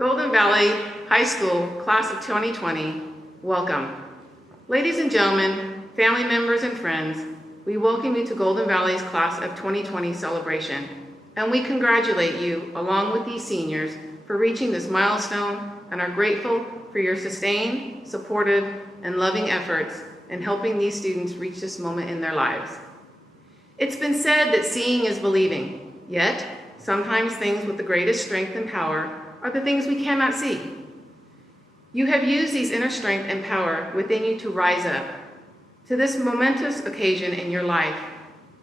Golden Valley High School Class of 2020, welcome. Ladies and gentlemen, family members and friends, we welcome you to Golden Valley's Class of 2020 celebration, and we congratulate you, along with these seniors, for reaching this milestone and are grateful for your sustained, supportive, and loving efforts in helping these students reach this moment in their lives. It's been said that seeing is believing, yet sometimes things with the greatest strength and power are the things we cannot see. You have used these inner strength and power within you to rise up to this momentous occasion in your life,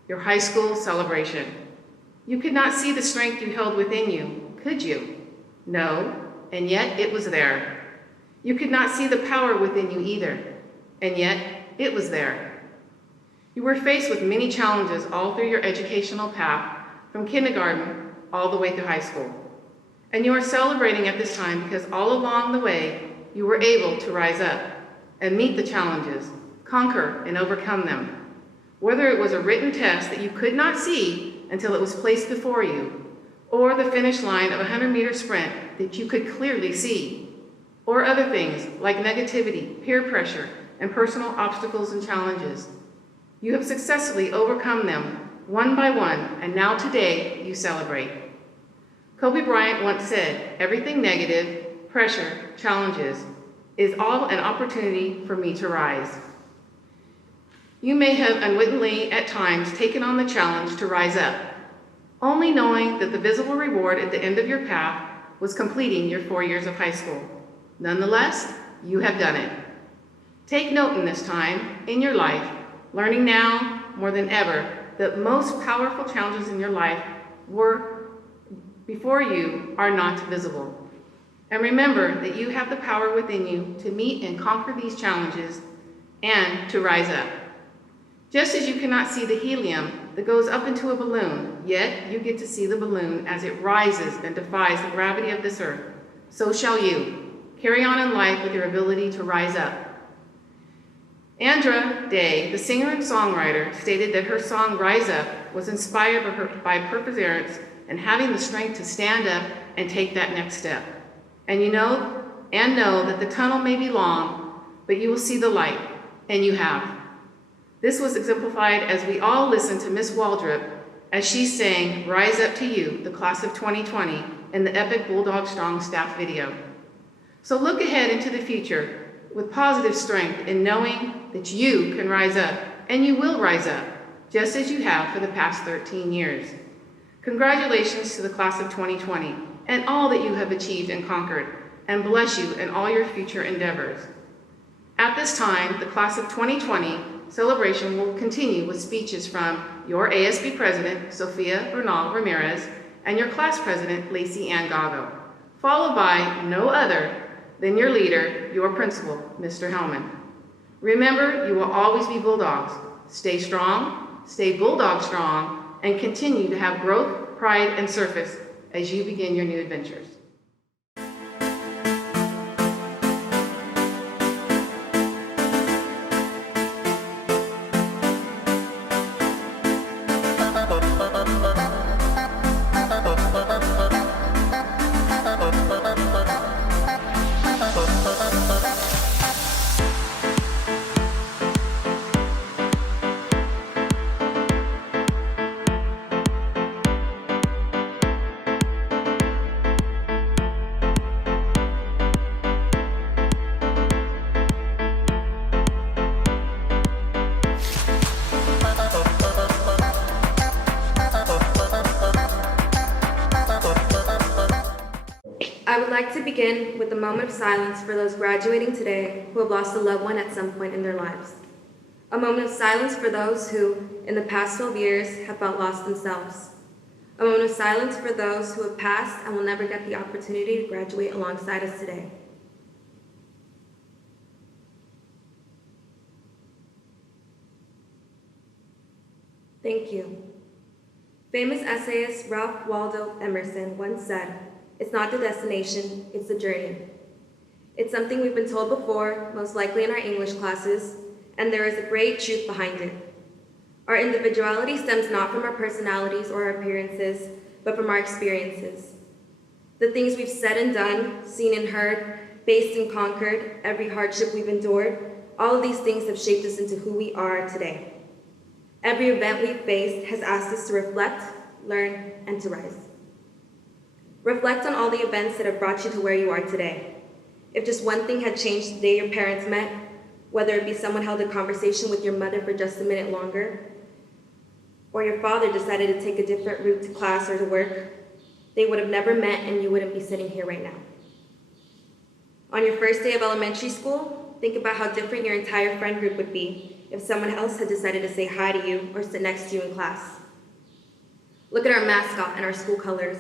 your high school celebration. You could not see the strength you held within you, could you? No, and yet it was there. You could not see the power within you either, and yet it was there. You were faced with many challenges all through your educational path, from kindergarten all the way through high school. And you are celebrating at this time because all along the way, you were able to rise up and meet the challenges, conquer and overcome them. Whether it was a written test that you could not see until it was placed before you, or the finish line of a 100-meter sprint that you could clearly see, or other things like negativity, peer pressure, and personal obstacles and challenges. You have successfully overcome them one by one, and now today you celebrate. Kobe Bryant once said, "Everything negative, pressure, challenges, is all an opportunity for me to rise." You may have unwittingly at times taken on the challenge to rise up, only knowing that the visible reward at the end of your path was completing your 4 years of high school. Nonetheless, you have done it. Take note in this time in your life, learning now more than ever that most powerful challenges in your life before you are not visible. And remember that you have the power within you to meet and conquer these challenges and to rise up. Just as you cannot see the helium that goes up into a balloon, yet you get to see the balloon as it rises and defies the gravity of this earth, so shall you. Carry on in life with your ability to rise up. Andra Day, the singer and songwriter, stated that her song Rise Up was inspired by perseverance and having the strength to stand up and take that next step. And know that the tunnel may be long, but you will see the light, and you have. This was exemplified as we all listened to Miss Waldrop as she sang Rise Up to You, the Class of 2020, in the epic Bulldog Strong staff video. So look ahead into the future with positive strength in knowing that you can rise up, and you will rise up, just as you have for the past 13 years. Congratulations to the Class of 2020 and all that you have achieved and conquered, and bless you in all your future endeavors. At this time, the Class of 2020 celebration will continue with speeches from your ASB President, Sofia Bernal Ramirez, and your Class President, Lacey Ann Gago, followed by no other than your leader, your principal, Mr. Hellman. Remember, you will always be Bulldogs. Stay strong, stay Bulldog strong, and continue to have growth, pride, and surface as you begin your new adventures. I would like to begin with a moment of silence for those graduating today who have lost a loved one at some point in their lives. A moment of silence for those who, in the past 12 years, have felt lost themselves. A moment of silence for those who have passed and will never get the opportunity to graduate alongside us today. Thank you. Famous essayist Ralph Waldo Emerson once said, "It's not the destination, it's the journey." It's something we've been told before, most likely in our English classes, and there is a great truth behind it. Our individuality stems not from our personalities or our appearances, but from our experiences. The things we've said and done, seen and heard, faced and conquered, every hardship we've endured, all of these things have shaped us into who we are today. Every event we've faced has asked us to reflect, learn, and to rise. Reflect on all the events that have brought you to where you are today. If just one thing had changed the day your parents met, whether it be someone held a conversation with your mother for just a minute longer, or your father decided to take a different route to class or to work, they would have never met and you wouldn't be sitting here right now. On your first day of elementary school, think about how different your entire friend group would be if someone else had decided to say hi to you or sit next to you in class. Look at our mascot and our school colors.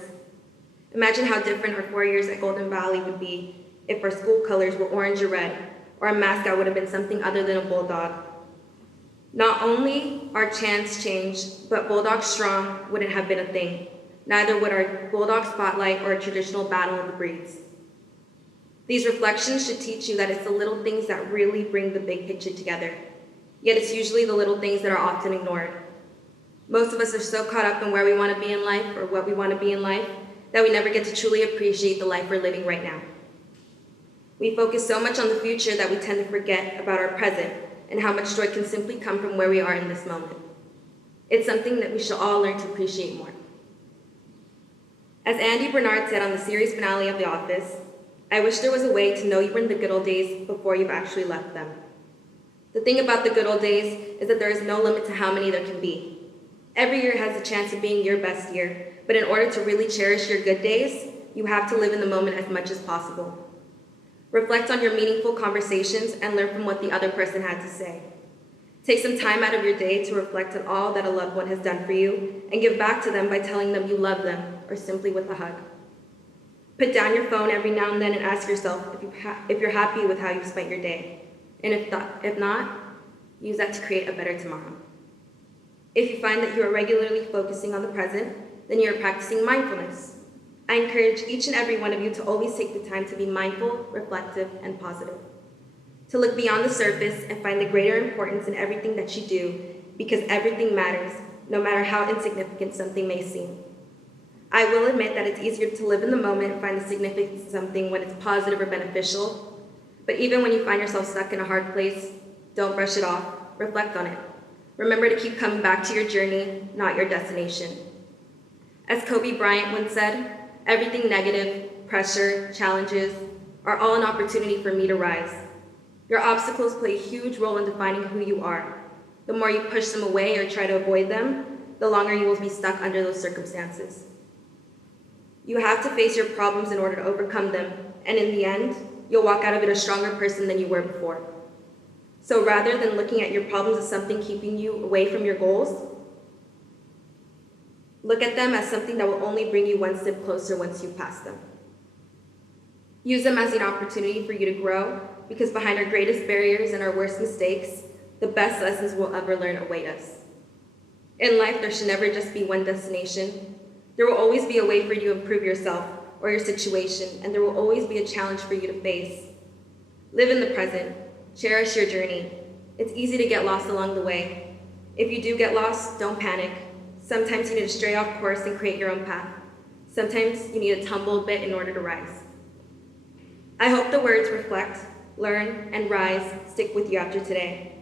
Imagine how different our 4 years at Golden Valley would be if our school colors were orange or red, or our mascot would have been something other than a bulldog. Not only our chants changed, but Bulldog Strong wouldn't have been a thing. Neither would our Bulldog Spotlight or a traditional battle of the breeds. These reflections should teach you that it's the little things that really bring the big picture together. Yet it's usually the little things that are often ignored. Most of us are so caught up in where we want to be in life or what we want to be in life that we never get to truly appreciate the life we're living right now. We focus so much on the future that we tend to forget about our present and how much joy can simply come from where we are in this moment. It's something that we should all learn to appreciate more. As Andy Bernard said on the series finale of The Office, I wish there was a way to know you were in the good old days before you've actually left them. The thing about the good old days is that there is no limit to how many there can be. Every year has a chance of being your best year, but in order to really cherish your good days, you have to live in the moment as much as possible. Reflect on your meaningful conversations and learn from what the other person had to say. Take some time out of your day to reflect on all that a loved one has done for you and give back to them by telling them you love them or simply with a hug. Put down your phone every now and then and ask yourself if you're happy with how you've spent your day. And if not, use that to create a better tomorrow. If you find that you are regularly focusing on the present, then you are practicing mindfulness. I encourage each and every one of you to always take the time to be mindful, reflective, and positive. To look beyond the surface and find the greater importance in everything that you do, because everything matters, no matter how insignificant something may seem. I will admit that it's easier to live in the moment and find the significance in something when it's positive or beneficial, but even when you find yourself stuck in a hard place, don't brush it off, reflect on it. Remember to keep coming back to your journey, not your destination. As Kobe Bryant once said, everything negative, pressure, challenges, are all an opportunity for me to rise. Your obstacles play a huge role in defining who you are. The more you push them away or try to avoid them, the longer you will be stuck under those circumstances. You have to face your problems in order to overcome them, and in the end, you'll walk out of it a stronger person than you were before. So rather than looking at your problems as something keeping you away from your goals, look at them as something that will only bring you one step closer once you've passed them. Use them as an opportunity for you to grow, because behind our greatest barriers and our worst mistakes, the best lessons we'll ever learn await us. In life, there should never just be one destination. There will always be a way for you to improve yourself or your situation, and there will always be a challenge for you to face. Live in the present. Cherish your journey. It's easy to get lost along the way. If you do get lost, don't panic. Sometimes you need to stray off course and create your own path. Sometimes you need to tumble a bit in order to rise. I hope the words reflect, learn, and rise stick with you after today.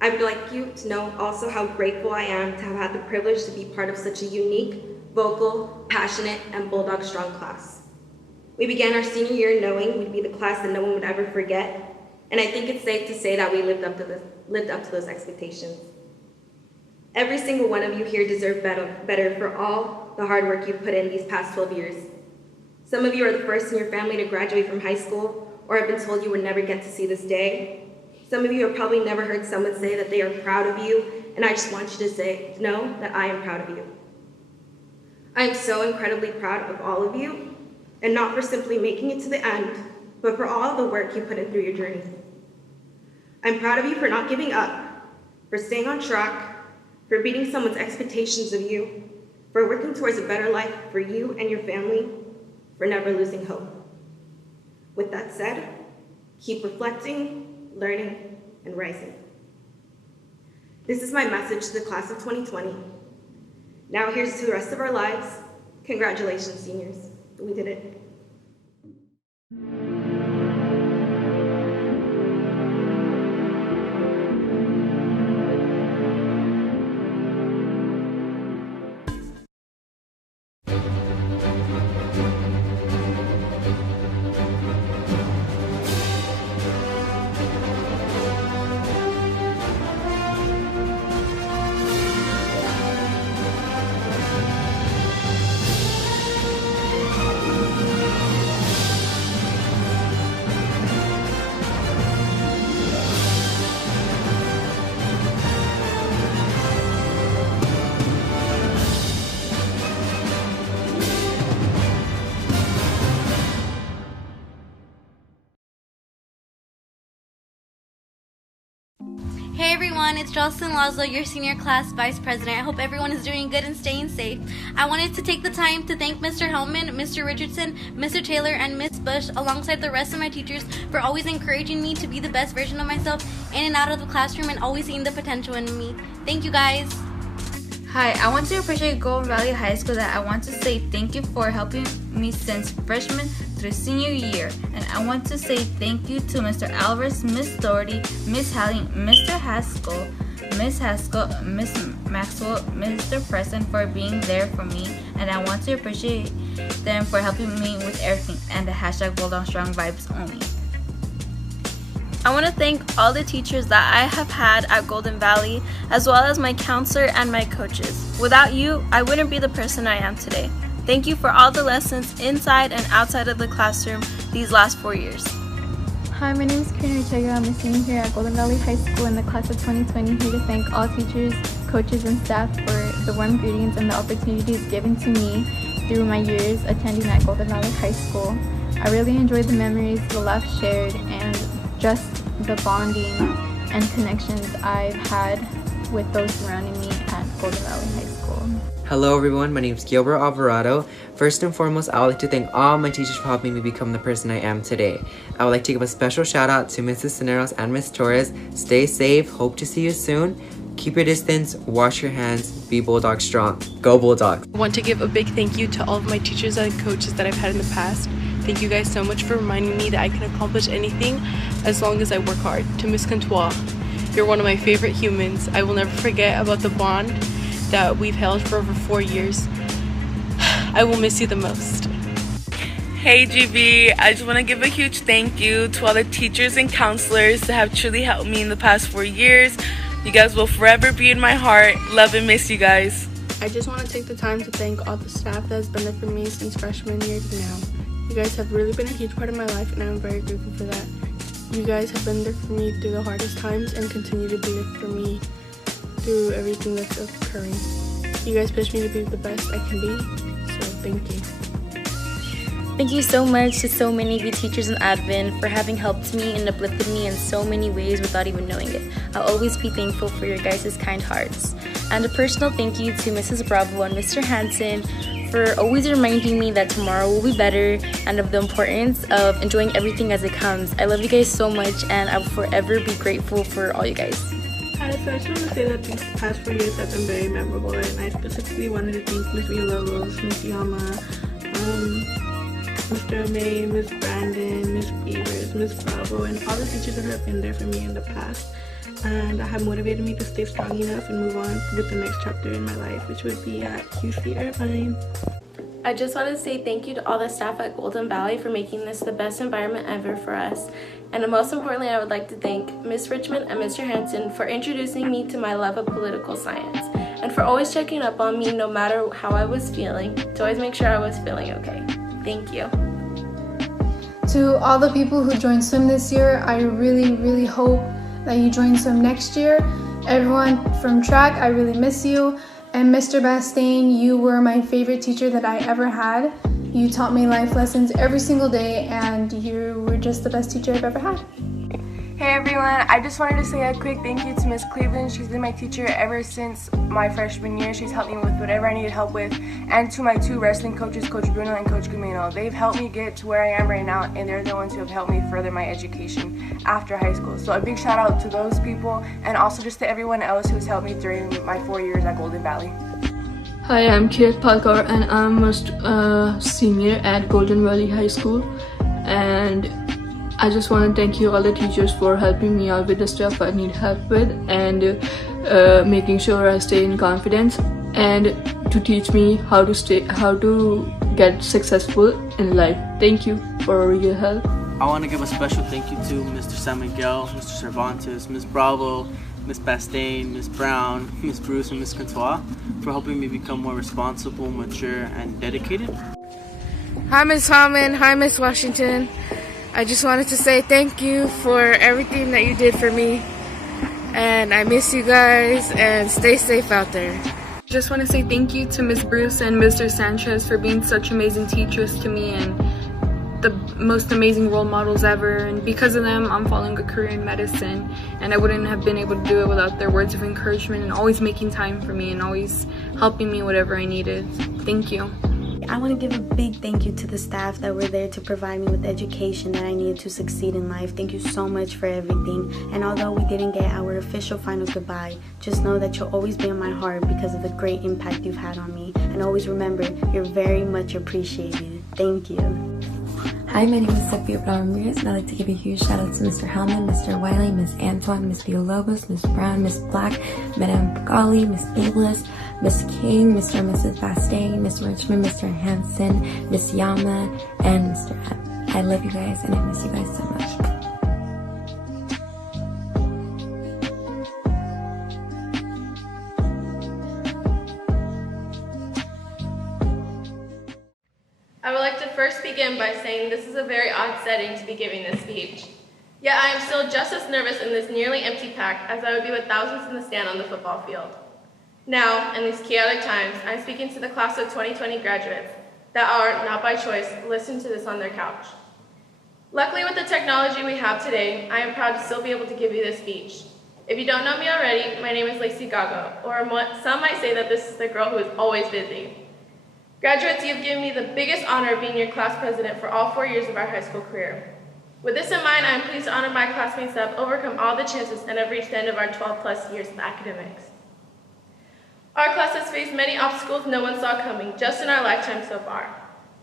I would like you to know also how grateful I am to have had the privilege to be part of such a unique, vocal, passionate, and Bulldog Strong class. We began our senior year knowing we'd be the class that no one would ever forget, and I think it's safe to say that we lived up to those expectations. Every single one of you here deserve better for all the hard work you've put in these past 12 years. Some of you are the first in your family to graduate from high school, or have been told you would never get to see this day. Some of you have probably never heard someone say that they are proud of you, and I just want you to know that I am proud of you. I am so incredibly proud of all of you, and not for simply making it to the end, but for all the work you put in through your journey. I'm proud of you for not giving up, for staying on track, for beating someone's expectations of you, for working towards a better life for you and your family, for never losing hope. With that said, keep reflecting, learning, and rising. This is my message to the class of 2020. Now here's to the rest of our lives. Congratulations, seniors. We did it. Hey everyone, it's Jocelyn Lazo, your senior class vice president. I hope everyone is doing good and staying safe. I wanted to take the time to thank Mr. Hellman, Mr. Richardson, Mr. Taylor, and Ms. Bush, alongside the rest of my teachers, for always encouraging me to be the best version of myself in and out of the classroom and always seeing the potential in me. Thank you guys. Hi, I want to appreciate Golden Valley High School that I want to say thank you for helping me since freshman through senior year. And I want to say thank you to Mr. Alvarez, Miss Doherty, Miss Halling, Mr. Haskell, Miss Maxwell, Mr. Preston for being there for me. And I want to appreciate them for helping me with everything and the hashtag Bulldog Strong Vibes only. I want to thank all the teachers that I have had at Golden Valley, as well as my counselor and my coaches. Without you, I wouldn't be the person I am today. Thank you for all the lessons inside and outside of the classroom these last 4 years. Hi, my name is Karina Ortega. I'm a senior here at Golden Valley High School in the class of 2020. Here to thank all teachers, coaches, and staff for the warm greetings and the opportunities given to me through my years attending at Golden Valley High School. I really enjoyed the memories, the laughs shared, and just the bonding and connections I've had with those surrounding me at Golden Valley High School. Hello everyone, my name is Gilbert Alvarado. First and foremost, I would like to thank all my teachers for helping me become the person I am today. I would like to give a special shout out to Mrs. Cineros and Ms. Torres. Stay safe, hope to see you soon. Keep your distance, wash your hands, be Bulldog strong. Go Bulldogs! I want to give a big thank you to all of my teachers and coaches that I've had in the past. Thank you guys so much for reminding me that I can accomplish anything as long as I work hard. To Miss Cantois, you're one of my favorite humans. I will never forget about the bond that we've held for over 4 years. I will miss you the most. Hey GB, I just want to give a huge thank you to all the teachers and counselors that have truly helped me in the past 4 years. You guys will forever be in my heart. Love and miss you guys. I just want to take the time to thank all the staff that has been there for me since freshman year to now. You guys have really been a huge part of my life, and I'm very grateful for that. You guys have been there for me through the hardest times and continue to be there for me through everything that's occurring. You guys push me to be the best I can be, so thank you. Thank you so much to so many of you teachers in admin for having helped me and uplifted me in so many ways without even knowing it. I'll always be thankful for your guys' kind hearts. And a personal thank you to Mrs. Bravo and Mr. Hansen for always reminding me that tomorrow will be better and of the importance of enjoying everything as it comes. I love you guys so much, and I will forever be grateful for all you guys. Hi, so I just want to say that these past 4 years have been very memorable, and I specifically wanted to thank Ms. Villalobos, Ms. Yama, Mr. May, Ms. Brandon, Ms. Beavers, Ms. Bravo, and all the teachers that have been there for me in the past, and that have motivated me to stay strong enough and move on with the next chapter in my life, which would be at UC Irvine. I just want to say thank you to all the staff at Golden Valley for making this the best environment ever for us. And most importantly, I would like to thank Ms. Richmond and Mr. Hansen for introducing me to my love of political science, and for always checking up on me no matter how I was feeling, to always make sure I was feeling okay. Thank you. To all the people who joined swim this year, I really hope that you join swim next year. Everyone from track, I really miss you. And Mr. Bastain, you were my favorite teacher that I ever had. You taught me life lessons every single day, and you were just the best teacher I've ever had. Hey everyone, I just wanted to say a quick thank you to Miss Cleveland. She's been my teacher ever since my freshman year. She's helped me with whatever I needed help with. And to my 2 wrestling coaches, Coach Bruno and Coach Gumeno. They've helped me get to where I am right now, and they're the ones who have helped me further my education after high school. So a big shout out to those people, and also just to everyone else who's helped me during my 4 years at Golden Valley. Hi, I'm Kirat Palkar, and I'm a senior at Golden Valley High School, and I just want to thank you all the teachers for helping me out with the stuff I need help with, and making sure I stay in confidence, and to teach me how to get successful in life. Thank you for your help. I want to give a special thank you to Mr. San Miguel, Mr. Cervantes, Ms. Bravo, Ms. Bastain, Ms. Brown, Ms. Bruce, and Ms. Cantois for helping me become more responsible, mature, and dedicated. Hi, Ms. Holman. Hi, Ms. Washington. I just wanted to say thank you for everything that you did for me, and I miss you guys, and stay safe out there. Just want to say thank you to Ms. Bruce and Mr. Sanchez for being such amazing teachers to me, and the most amazing role models ever, and because of them I'm following a career in medicine, and I wouldn't have been able to do it without their words of encouragement and always making time for me and always helping me whatever I needed. Thank you. I want to give a big thank you to the staff that were there to provide me with the education that I needed to succeed in life. Thank you so much for everything. And although we didn't get our official final goodbye, just know that you'll always be in my heart because of the great impact you've had on me. And always remember, you're very much appreciated. Thank you. Hi, my name is Sophia Ramirez, and I'd like to give a huge shout out to Mr. Hellman, Mr. Wiley, Miss Antoine, Miss Villalobos, Miss Brown, Miss Black, Madame Pagali, Miss Inglis, Miss King, Mr. and Mrs. Bastain, Miss Richmond, Mr. Hansen, Miss Yama, and Mr. M. I love you guys, and I miss you guys so much. I would like to first begin by saying this is a very odd setting to be giving this speech. Yet I am still just as nervous in this nearly empty pack as I would be with thousands in the stand on the football field. Now, in these chaotic times, I am speaking to the class of 2020 graduates that are, not by choice, listening to this on their couch. Luckily, with the technology we have today, I am proud to still be able to give you this speech. If you don't know me already, my name is Lacey Gago, or some might say that this is the girl who is always busy. Graduates, you've given me the biggest honor of being your class president for all 4 years of our high school career. With this in mind, I am pleased to honor my classmates that have overcome all the chances and have reached the end of our 12+ years of academics. Our class has faced many obstacles no one saw coming just in our lifetime so far.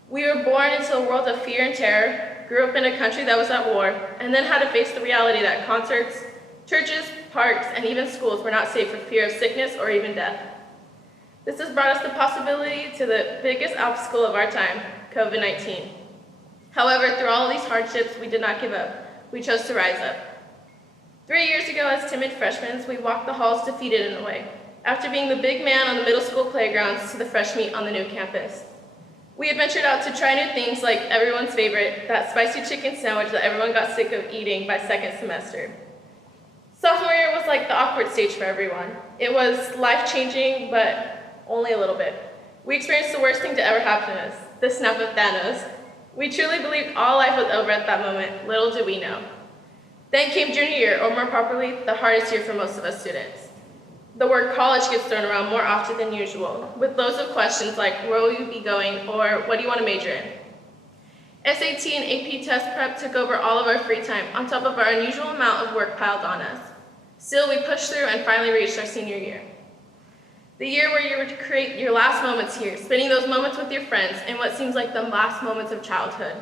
We were born into a world of fear and terror, grew up in a country that was at war, and then had to face the reality that concerts, churches, parks, and even schools were not safe for fear of sickness or even death. This has brought us the possibility to the biggest obstacle of our time, COVID-19. However, through all of these hardships, we did not give up. We chose to rise up. 3 years ago, as timid freshmen, we walked the halls defeated in a way, after being the big man on the middle school playgrounds to the fresh meat on the new campus. We had ventured out to try new things like everyone's favorite, that spicy chicken sandwich that everyone got sick of eating by second semester. Sophomore year was like the awkward stage for everyone. It was life-changing, but only a little bit. We experienced the worst thing to ever happen to us, the snap of Thanos. We truly believed all life was over at that moment, little did we know. Then came junior year, or more properly, the hardest year for most of us students. The word college gets thrown around more often than usual, with loads of questions like, where will you be going, or what do you want to major in? SAT and AP test prep took over all of our free time, on top of our unusual amount of work piled on us. Still, we pushed through and finally reached our senior year. The year where you were to create your last moments here, spending those moments with your friends in what seems like the last moments of childhood.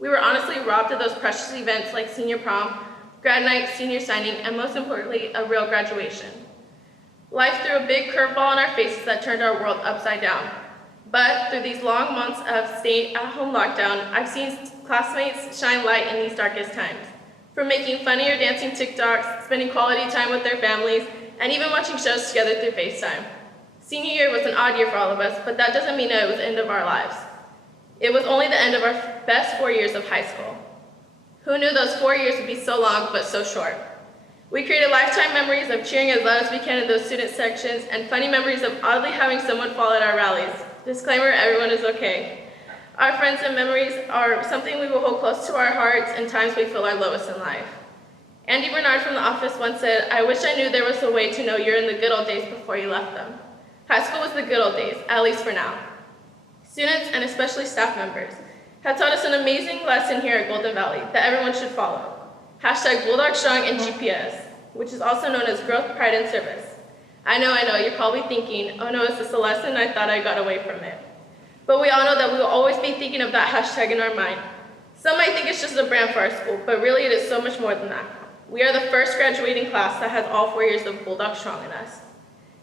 We were honestly robbed of those precious events like senior prom, grad night, senior signing, and most importantly, a real graduation. Life threw a big curveball in our faces that turned our world upside down. But through these long months of stay-at-home lockdown, I've seen classmates shine light in these darkest times. From making funny or dancing TikToks, spending quality time with their families, and even watching shows together through FaceTime. Senior year was an odd year for all of us, but that doesn't mean that it was the end of our lives. It was only the end of our best 4 years of high school. Who knew those 4 years would be so long, but so short? We created lifetime memories of cheering as loud as we can in those student sections, and funny memories of oddly having someone fall at our rallies. Disclaimer, everyone is okay. Our friends and memories are something we will hold close to our hearts in times we feel our lowest in life. Andy Bernard from The Office once said, "I wish I knew there was a way to know you're in the good old days before you left them." High school was the good old days, at least for now. Students, and especially staff members, have taught us an amazing lesson here at Golden Valley that everyone should follow. #BulldogStrong and GPS, which is also known as Growth, Pride, and Service. I know, you're probably thinking, oh no, is this a lesson? I thought I got away from it. But we all know that we will always be thinking of that hashtag in our mind. Some might think it's just a brand for our school, but really it is so much more than that. We are the first graduating class that has all 4 years of Bulldog Strong in us.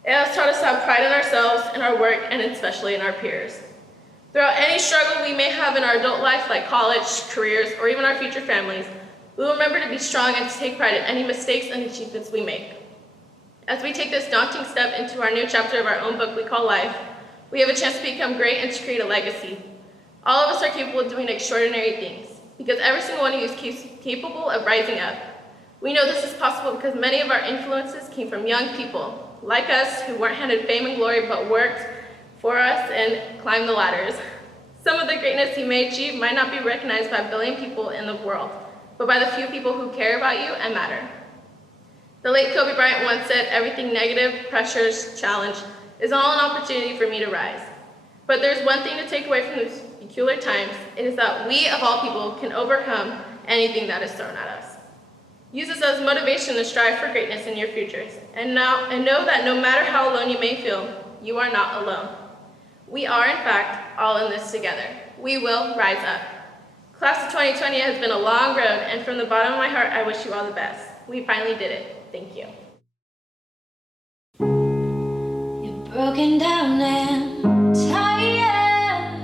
It has taught us to have pride in ourselves, in our work, and especially in our peers. Throughout any struggle we may have in our adult life, like college, careers, or even our future families, we will remember to be strong and to take pride in any mistakes and achievements we make. As we take this daunting step into our new chapter of our own book we call life, we have a chance to become great and to create a legacy. All of us are capable of doing extraordinary things, because every single one of you is capable of rising up. We know this is possible because many of our influences came from young people, like us, who weren't handed fame and glory but worked for us and climbed the ladders. Some of the greatness you may achieve might not be recognized by a billion people in the world, but by the few people who care about you and matter. The late Kobe Bryant once said, "Everything negative, pressures, challenge is all an opportunity for me to rise." But there's one thing to take away from these peculiar times. It is that we, of all people, can overcome anything that is thrown at us. Use this as motivation to strive for greatness in your futures. And know that no matter how alone you may feel, you are not alone. We are, in fact, all in this together. We will rise up. Class of 2020 has been a long road, and from the bottom of my heart, I wish you all the best. We finally did it. Thank you. You're broken down and tired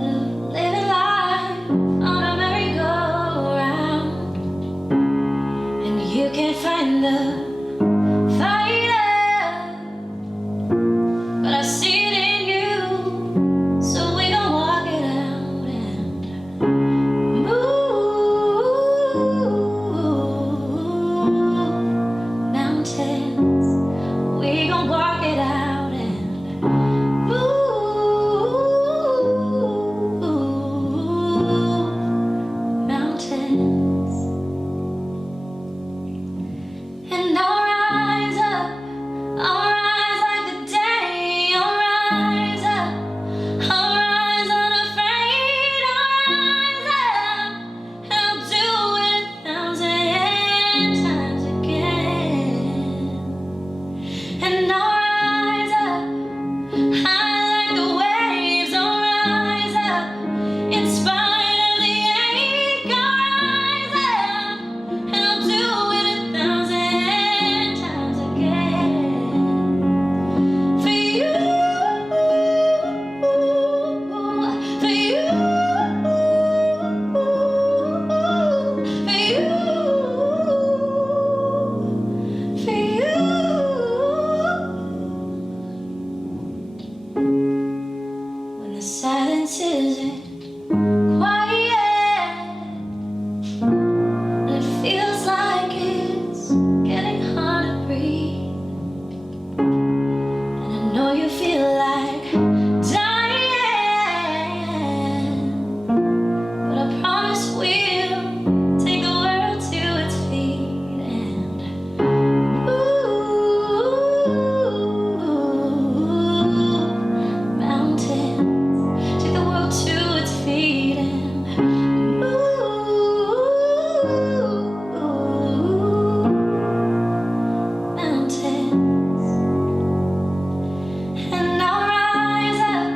of living life on a merry-go-round, and you can't find the fire, but I see it in you, so we gon' walk it out and move mountains. We gon' walk it out and move mountains. And I'll rise up, I'll rise like the day, I'll rise up, I'll rise unafraid, I'll rise up, and I'll do it 1,000 times again. And I'll rise up, high like the waves, I'll rise up, in spite of the ache, I'll rise up, and I'll do it 1,000 times again. For you, for you, for you. When the silence isn't quiet, and it feels like it's getting hard to breathe, and I know you feel like dying, but I promise we'll take the world to its feet and move mountains. Take the world to its feet and mountains. And I'll rise up,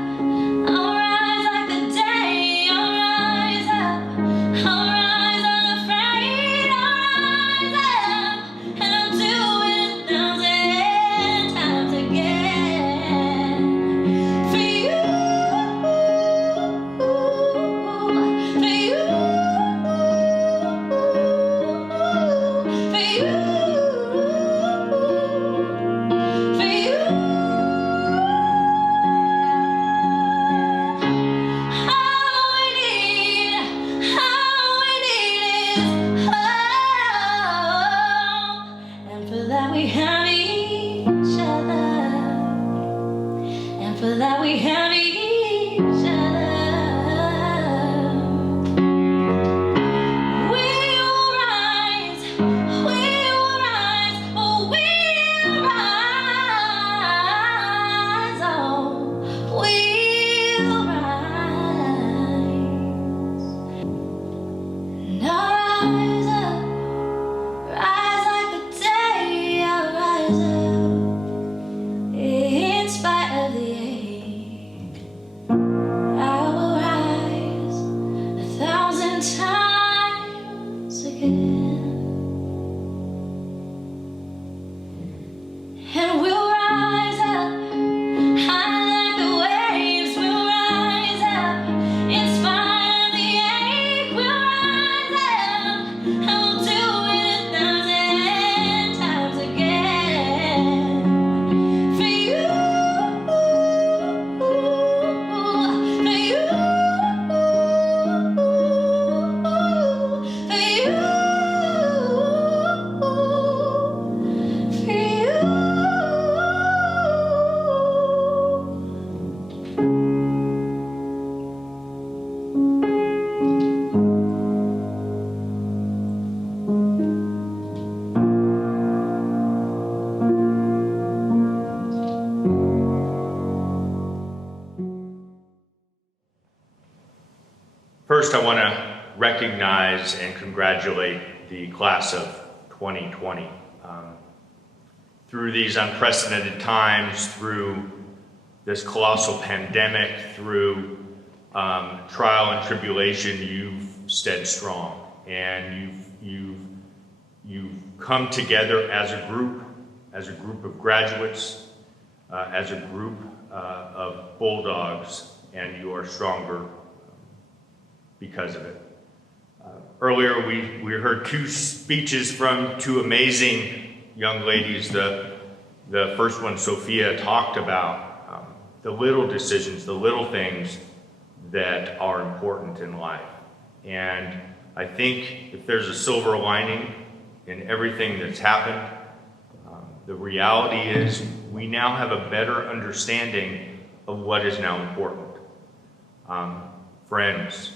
I'll rise like the day, I'll rise up, I'll rise unafraid, I'll rise up, and I'll do it 1,000 times again. For you, for you, for you, for you. All we need is hope, and for that we have each other, and for that we have each other. We will rise, oh, we'll rise, oh, we'll rise. And I'll rise up, rise like the day, I'll rise up, in spite of the ache. I will rise 1,000 times again. And we'll rise up, high like the waves, we'll rise up, in spite of the ache, we'll rise up, and we'll do it 1,000 times again. For you, for you, for you. First, I want to recognize and congratulate the class of 2020. Through these unprecedented times, through this colossal pandemic, through trial and tribulation, you've stood strong, and you've come together as a group of graduates, as a group of Bulldogs, and you are stronger because of it. Earlier, we heard two speeches from two amazing young ladies. The first one, Sophia, talked about the little decisions, the little things that are important in life. And I think if there's a silver lining in everything that's happened, the reality is we now have a better understanding of what is now important. Friends,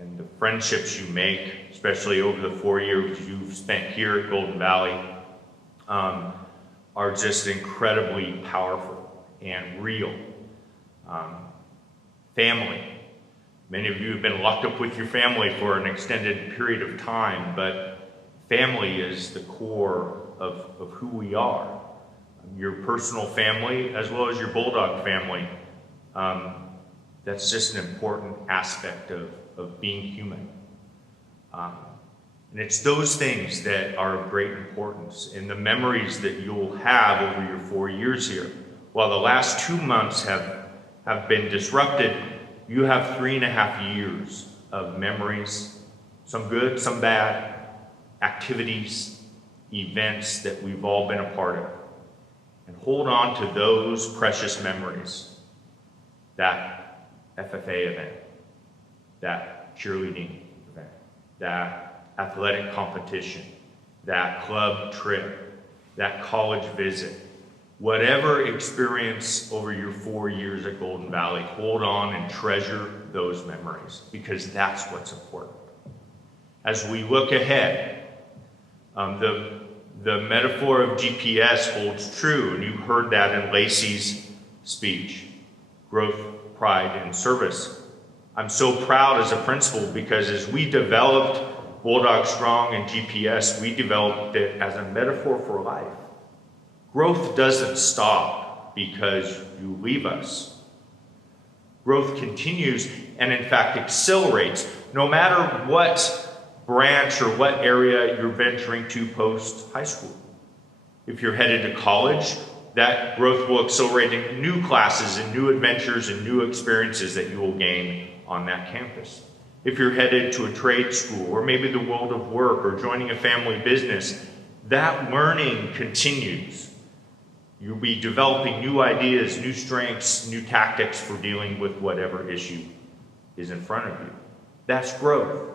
and the friendships you make, especially over the 4 years you've spent here at Golden Valley, are just incredibly powerful and real. Family. Many of you have been locked up with your family for an extended period of time, but family is the core of who we are. Your personal family, as well as your Bulldog family, that's just an important aspect of being human. And it's those things that are of great importance, and the memories that you'll have over your 4 years here. While the last 2 months have been disrupted, you have 3.5 years of memories, some good, some bad, activities, events that we've all been a part of. And hold on to those precious memories. That FFA event, that cheerleading event, that athletic competition, that club trip, that college visit, whatever experience over your 4 years at Golden Valley, hold on and treasure those memories, because that's what's important. As we look ahead, the metaphor of GPS holds true, and you heard that in Lacey's speech. Growth, pride, and service. I'm so proud as a principal, because as we developed Bulldog Strong and GPS, we developed it as a metaphor for life. Growth doesn't stop because you leave us. Growth continues and in fact accelerates no matter what branch or what area you're venturing to post high school. If you're headed to college, that growth will accelerate in new classes and new adventures and new experiences that you will gain on that campus. If you're headed to a trade school, or maybe the world of work, or joining a family business, that learning continues. You'll be developing new ideas, new strengths, new tactics for dealing with whatever issue is in front of you. That's growth.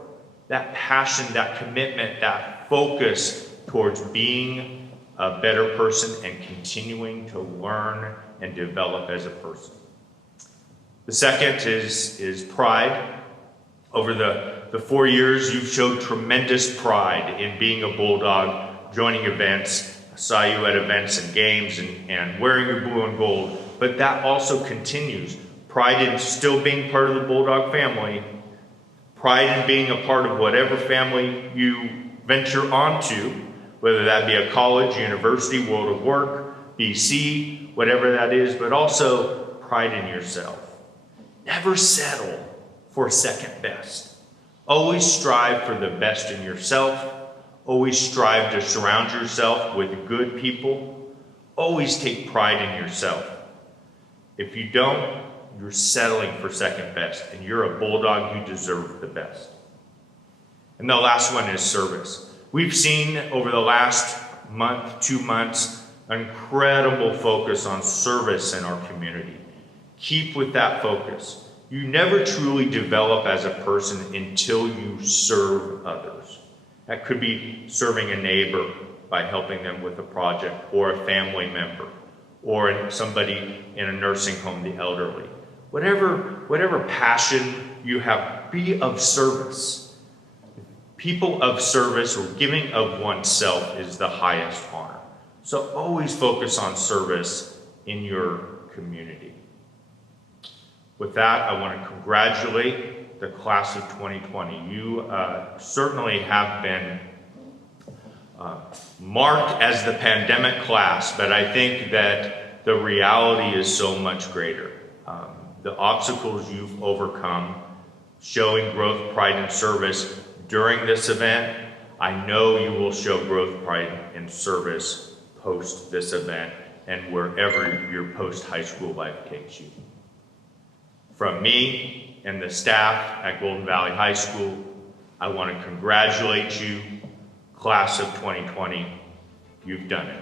That passion, that commitment, that focus towards being a better person and continuing to learn and develop as a person. The second is pride. Over the 4 years, you've showed tremendous pride in being a Bulldog, joining events. I saw you at events and games and wearing your blue and gold, but that also continues. Pride in still being part of the Bulldog family, pride in being a part of whatever family you venture onto, whether that be a college, university, world of work, BC, whatever that is, but also pride in yourself. Never settle for second best. Always strive for the best in yourself. Always strive to surround yourself with good people. Always take pride in yourself. If you don't, you're settling for second best, and you're a Bulldog, you deserve the best. And the last one is service. We've seen over the last month, 2 months, incredible focus on service in our community. Keep with that focus. You never truly develop as a person until you serve others. That could be serving a neighbor by helping them with a project, or a family member, or somebody in a nursing home, the elderly. Whatever passion you have, be of service. People of service or giving of oneself is the highest honor. So always focus on service in your community. With that, I want to congratulate the class of 2020. You certainly have been marked as the pandemic class, but I think that the reality is so much greater. The obstacles you've overcome, showing growth, pride, and service during this event, I know you will show growth, pride, and service post this event and wherever your post-high school life takes you. From me and the staff at Golden Valley High School, I want to congratulate you, class of 2020. You've done it.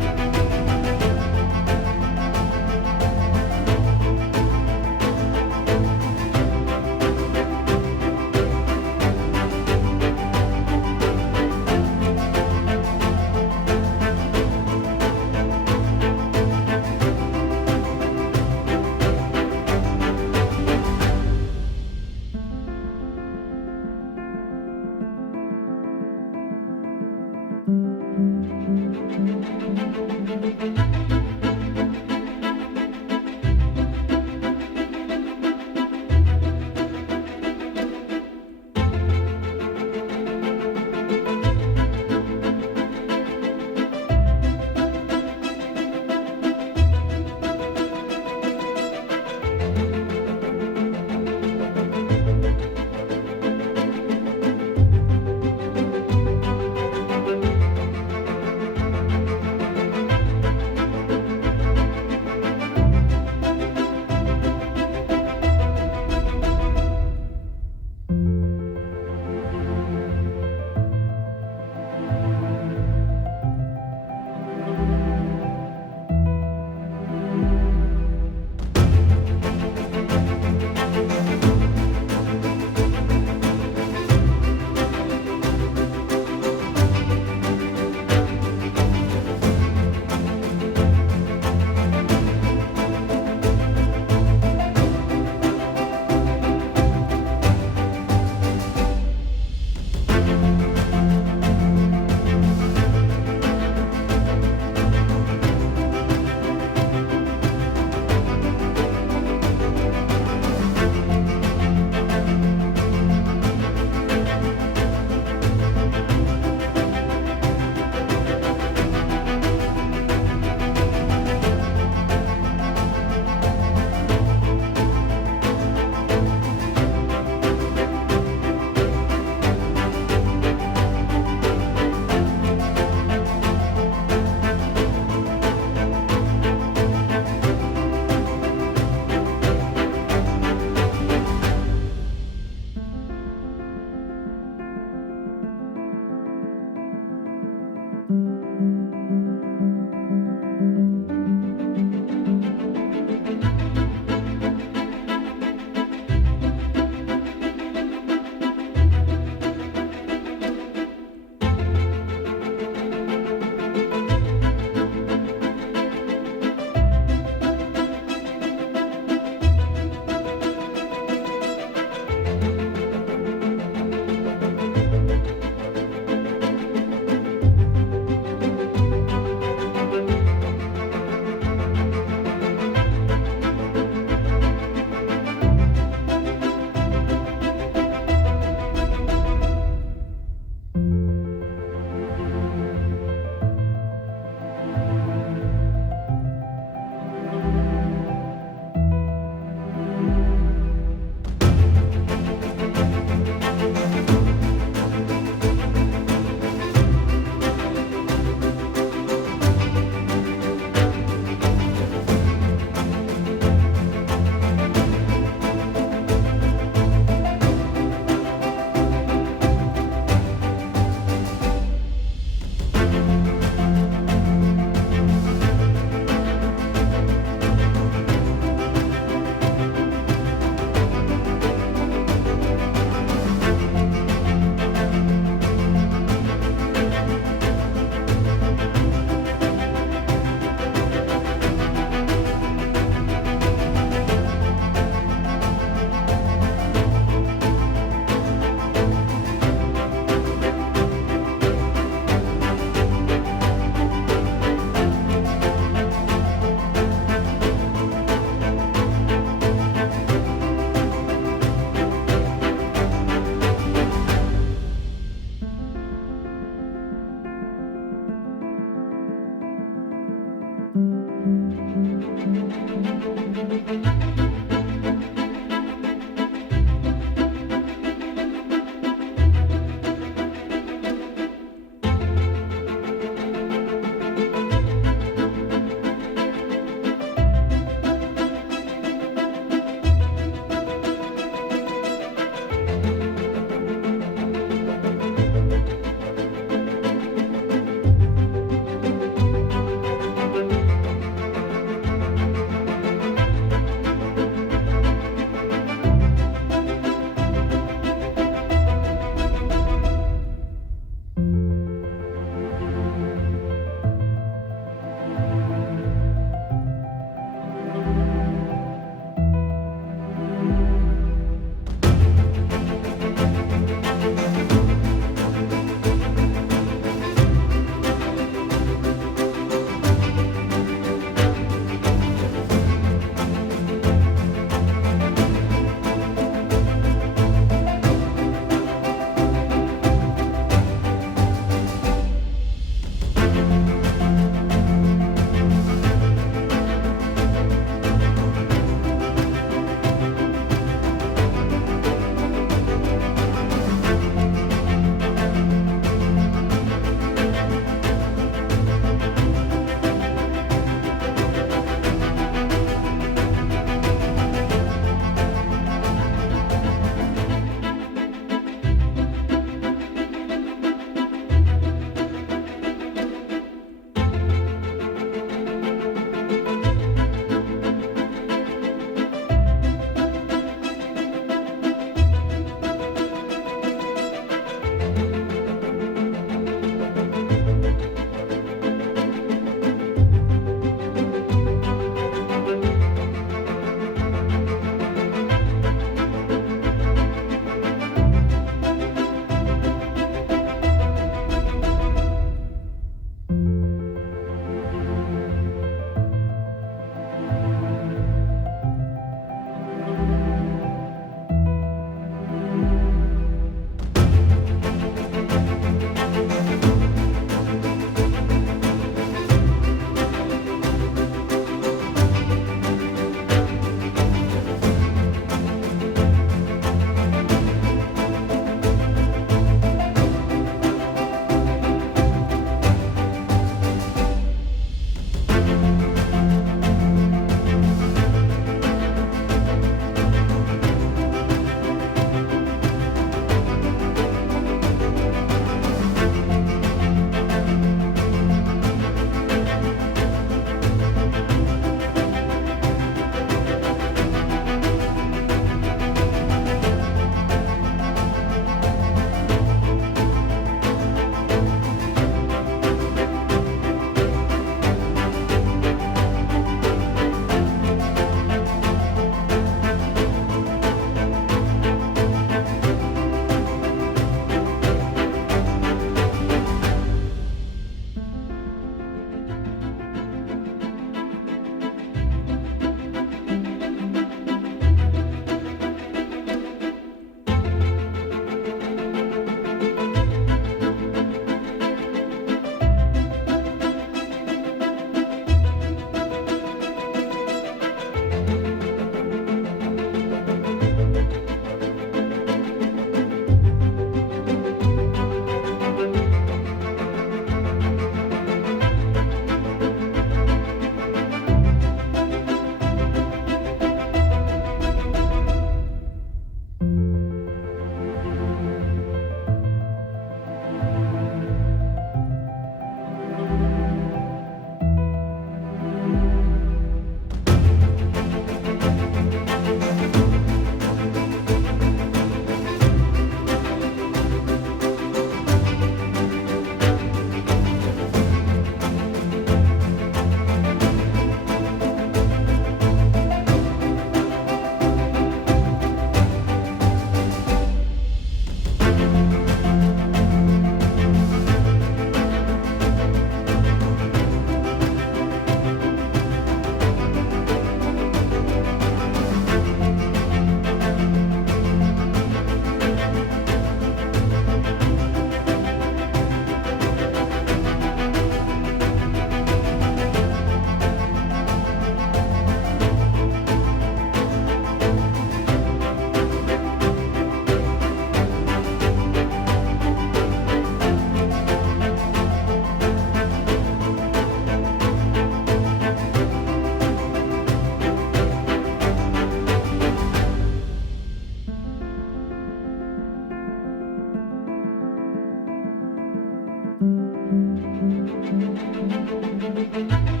you.